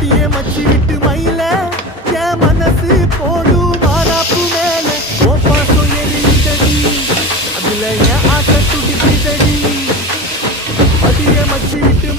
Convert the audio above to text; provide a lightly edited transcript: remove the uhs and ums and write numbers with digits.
அடியே மச்சி விட்டு மயில என் மனசு போடும் மாறாப்பு மேல ஓ பாசம் எரியுதடி அதுல என் ஆசை துடிக்குதடி அடியே மச்சி விட்டு